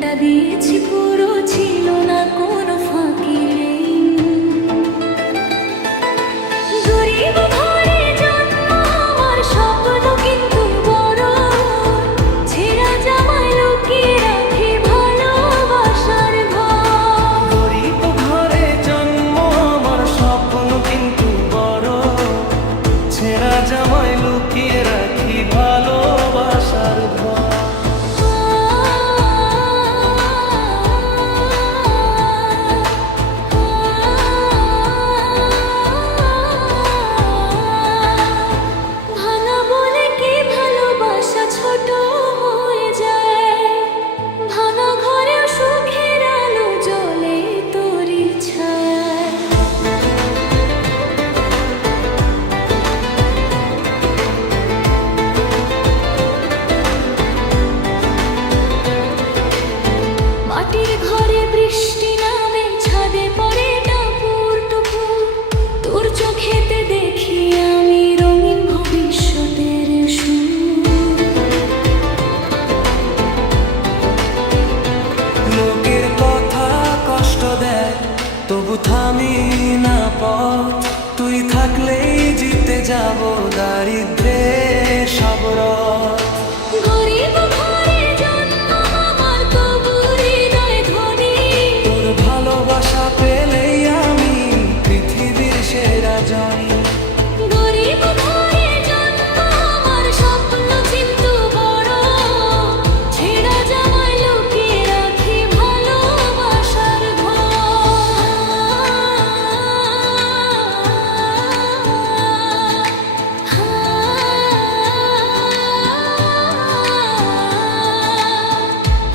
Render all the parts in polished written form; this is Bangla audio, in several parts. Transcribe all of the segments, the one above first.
মনটা দিয়েছি পুরো, ছিল না কোনো ফাঁকি নেই। গরিব ঘরে জন্ম আমার, স্বপ্ন কিন্তু বড়। ছেঁড়া জামায় লুকিয়ে রাখি ভালোবাসার ঘর। গরিব ঘরে জন্ম আমার, স্বপ্ন কিন্তু বড়। ছেঁড়া জামায় লুকিয়ে রাখি ভালোবাসার ঘর। ভাঙা বলে কি ভালোবাসা ছোট হয়ে যায়? ভাঙা ঘরেও সুখের আলো জ্বলে তোরই ছায়ায়। মাটির ঘরে বৃষ্টি নামে, ছাদে পড়ে টাপুর টুপুর। তোর চোখেতে দেখি আমি রঙিন ভবিষ্যতের সুর। লোকের কথা কষ্ট দেয়, তবু থামি না পথ। তুই থাকলেই জিতে যাব দারিদ্র্যের সব রথ। গরিব ঘরে জন্ম আমার, তবু হৃদয় ধনী। তোর ভালোবাসা পেলেই আমি পৃথিবীর সেরা জনি। গরিব ঘরে জন্ম আমার, স্বপ্ন কিন্তু বড়। ছেঁড়া জামায় লুকিয়ে রাখি ভালোবাসার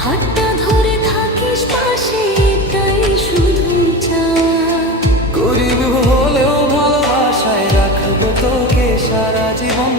হাতটা ধরে থাকিস পাশে, এটাই শুধু চাওয়া। গরিব হলেও ভালোবাসায় রাখবো তোকে সারা জীবন।